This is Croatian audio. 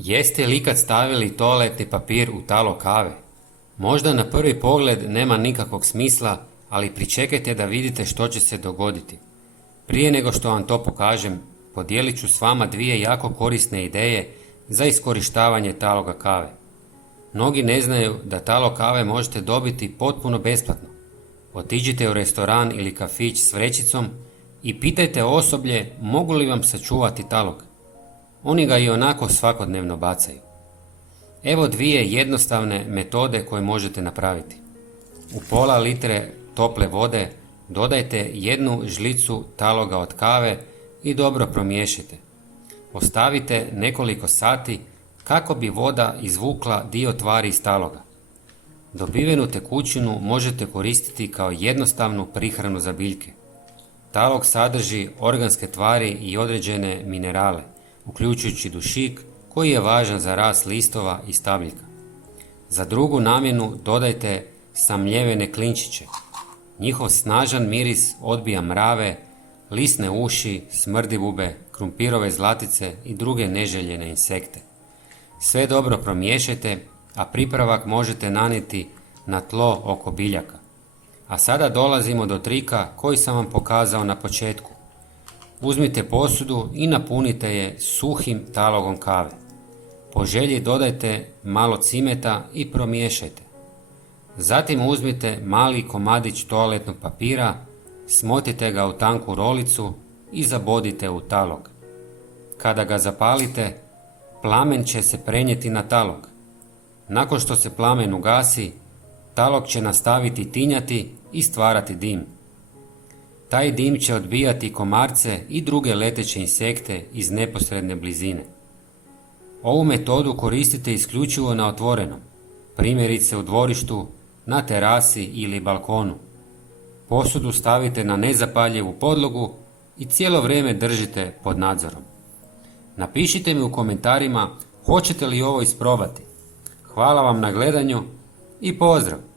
Jeste li ikad stavili toaletni papir u talo kave? Možda na prvi pogled nema nikakvog smisla, ali pričekajte da vidite što će se dogoditi. Prije nego što vam to pokažem, podijelit ću s vama dvije jako korisne ideje za iskorištavanje taloga kave. Mnogi ne znaju da talo kave možete dobiti potpuno besplatno. Otiđite u restoran ili kafić s vrećicom i pitajte osoblje mogu li vam sačuvati talog. Oni ga i onako svakodnevno bacaju. Evo dvije jednostavne metode koje možete napraviti. U pola litre tople vode dodajte jednu žlicu taloga od kave i dobro promiješajte. Ostavite nekoliko sati kako bi voda izvukla dio tvari iz taloga. Dobivenu tekućinu možete koristiti kao jednostavnu prihranu za biljke. Talog sadrži organske tvari i određene minerale, uključujući dušik koji je važan za rast listova i stabljika. Za drugu namjenu dodajte samljevene klinčiće. Njihov snažan miris odbija mrave, lisne uši, smrdivube, krumpirove zlatice i druge neželjene insekte. Sve dobro promiješajte, a pripravak možete nanijeti na tlo oko biljaka. A sada dolazimo do trika koji sam vam pokazao na početku. Uzmite posudu i napunite je suhim talogom kave. Po želji dodajte malo cimeta i promiješajte. Zatim uzmite mali komadić toaletnog papira, smotite ga u tanku rolicu i zabodite u talog. Kada ga zapalite, plamen će se prenijeti na talog. Nakon što se plamen ugasi, talog će nastaviti tinjati i stvarati dim. Taj dim će odbijati komarce i druge leteće insekte iz neposredne blizine. Ovu metodu koristite isključivo na otvorenom, primjerice u dvorištu, na terasi ili balkonu. Posudu stavite na nezapaljivu podlogu i cijelo vrijeme držite pod nadzorom. Napišite mi u komentarima hoćete li ovo isprobati. Hvala vam na gledanju i pozdrav!